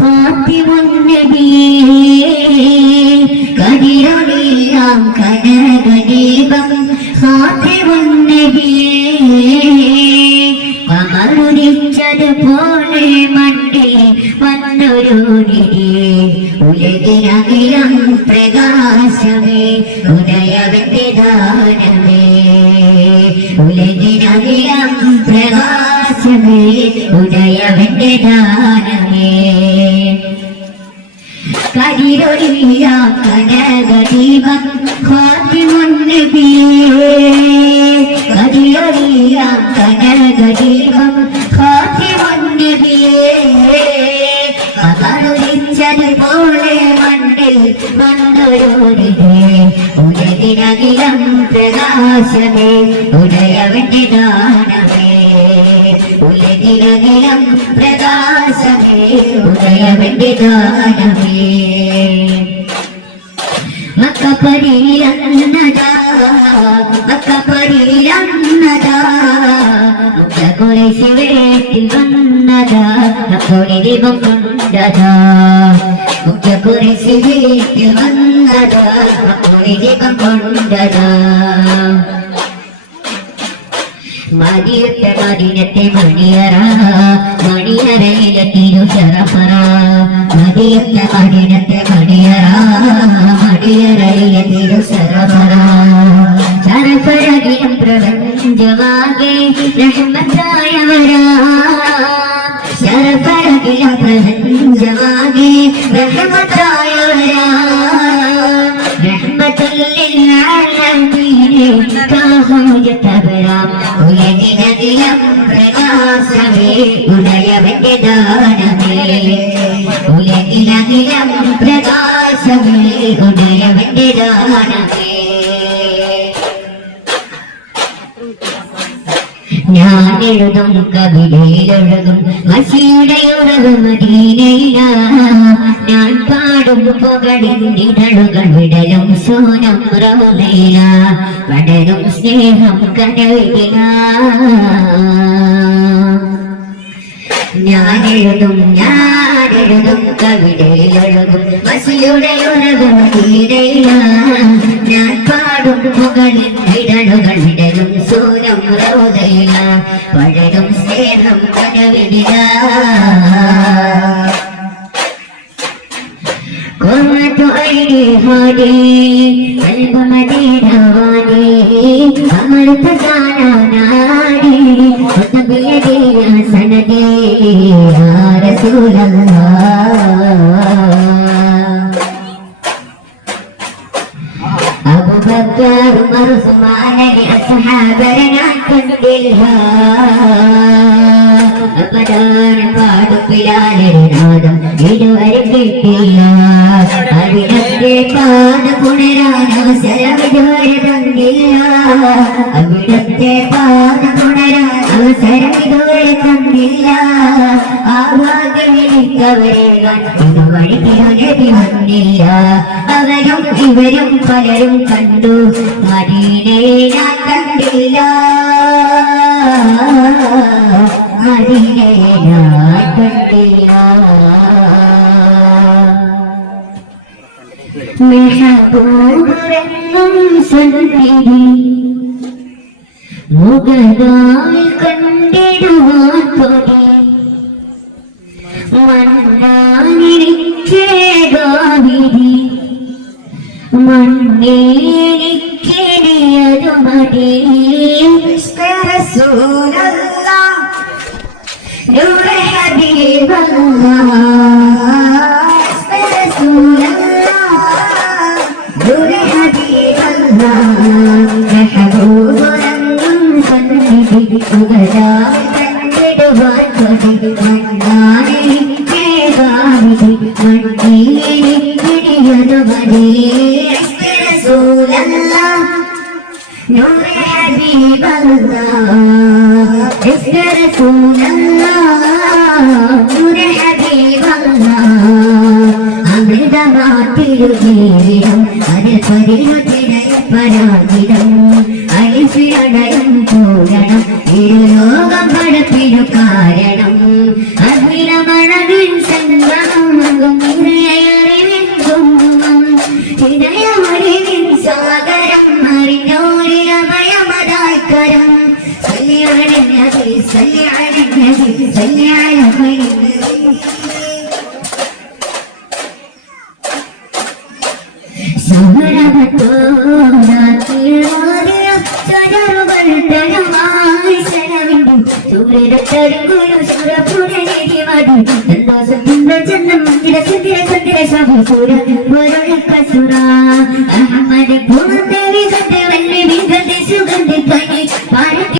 ഖാതിമുൻ നബിയേ കതിരൊളിയാം കനകദീപം ഖാതിമുൻ നബിയേ കമറുദിച്ചതുപോലെ മണ്ണിൽ വന്നൊരു നിധിയേ ഉലകിനകിലം പ്രകാശമേ ഉദയവന്റെ ദാനമേ ഉലകിനകിലം പ്രകാശമേ ഉദയവന്റെ ദാനമേ കതിരൊളിയാം കനകദീപം ഖാതിമുൻ നബിയേ കതിരൊളിയാം കനകദീപം ഖാതിമുൻ നബിയേ കമറുദിച്ചതുപോലെ മണ്ണിൽ വന്നൊരു നിധിയേ ഉലകിനകിലം പ്രകാശമേ ഉദയവന്റെ ദാനമേ ഉലകിനകിലം പ്രകാശമേ ഉദയവന്റെ ദാനമേ മക്കപരിയിലന്നദാ മുഖകുറിശി വീട്ടിൽ വന്നതാ അപ്പോൾ ദീപം കൊണ്ടതാ മുഖകുറിശി വീട്ടിൽ വന്നതാ അപ്പോൾ ദീപം കൊണ്ടതാ മദീനത്തെ മണിയറ മണിയറയിലെ തിരുശറഫറ മദീനത്തെ മണിയറ മണിയറയിലെ തിരുശറഫറ ശരഫരകിലും പ്രപഞ്ചമാകെ റഹ്മത്തായവരാ ശരഫരകിലും പ്രപഞ്ചമാകെ റഹ്മത്തായവരാ ഉലകിനകിലം പ്രകാശമേ ഉദയവന്റെ ദാനമേ ഉലകിനകിലം പ്രകാശമേ ഉദയവന്റെ ദാനമേ ഞാൻ എഴുതും കവിതയിലൊഴുകും മസിയുടെ ഉറവ് മദീനയില ഞാൻ പാടും പുകളിനിതളുകൾ വിടലും സോനം റൗലയില പടരും സ്നേഹം കനവില ഞാൻ എഴുതും കവിതയിലൊഴുകും മസിയുടെ ഉറവ് മദീനയില ഞാൻ പാടും പുകളിനിതളുകൾ വിടലും സോനം റൗലയില പടരും സ്നേഹം കനവില قرة عيني هادي قلب مدينة وادي أمرت سانا نادي خذ بيدي يا سندي يا رسول الله أبو بكر عمر عثمان أصحاب لنا كندلها അപദാനം പാടുപ്പിലാനാദം ഇതുവരെ കിട്ടില്ല അവിടത്തെ പാദപുണരാൻ അവസരം ഇതുവരെ തന്നില്ല അവിടത്തെ പാദപുണരാൻ അവസരം ഇതുവരെ തന്നില്ല ആ ഭാഗ്യം എനിക്കവരേകാൻ ഇതുവഴി തിരുനബി വന്നില്ല അവരും ഇവരും പലരും കണ്ടു മദീനയെ ഞാൻ കണ്ടില്ല മദീനയെ ഞാൻ കണ്ടില്ല മെഹബൂബെന്നും സന്നിധി മുഗദായി കണ്ടിടുവാൻ കൊതി മണ്ണാനിരിക്കേകാവിധി മണ്ണേനിക്കേറിയതു മതി نور حبيب الله رسول الله نور حبيب الله محبوب لم سنبي غدا كندوان كدي مناني كيغامي منيني كديد مدي رسول الله نور حبيب الله رسول الله نور حبيب الله അമൃതമാത്തിരുജീവിതം അത് പരിണതിരയപരാജിതം അലിഫിടയം പൂരണം ഇരുലോകം പടപ്പിനു കാരണം അഖിലമഴവിൻ സംഗമം صل على النبي صل على خير അഹമ്മദ്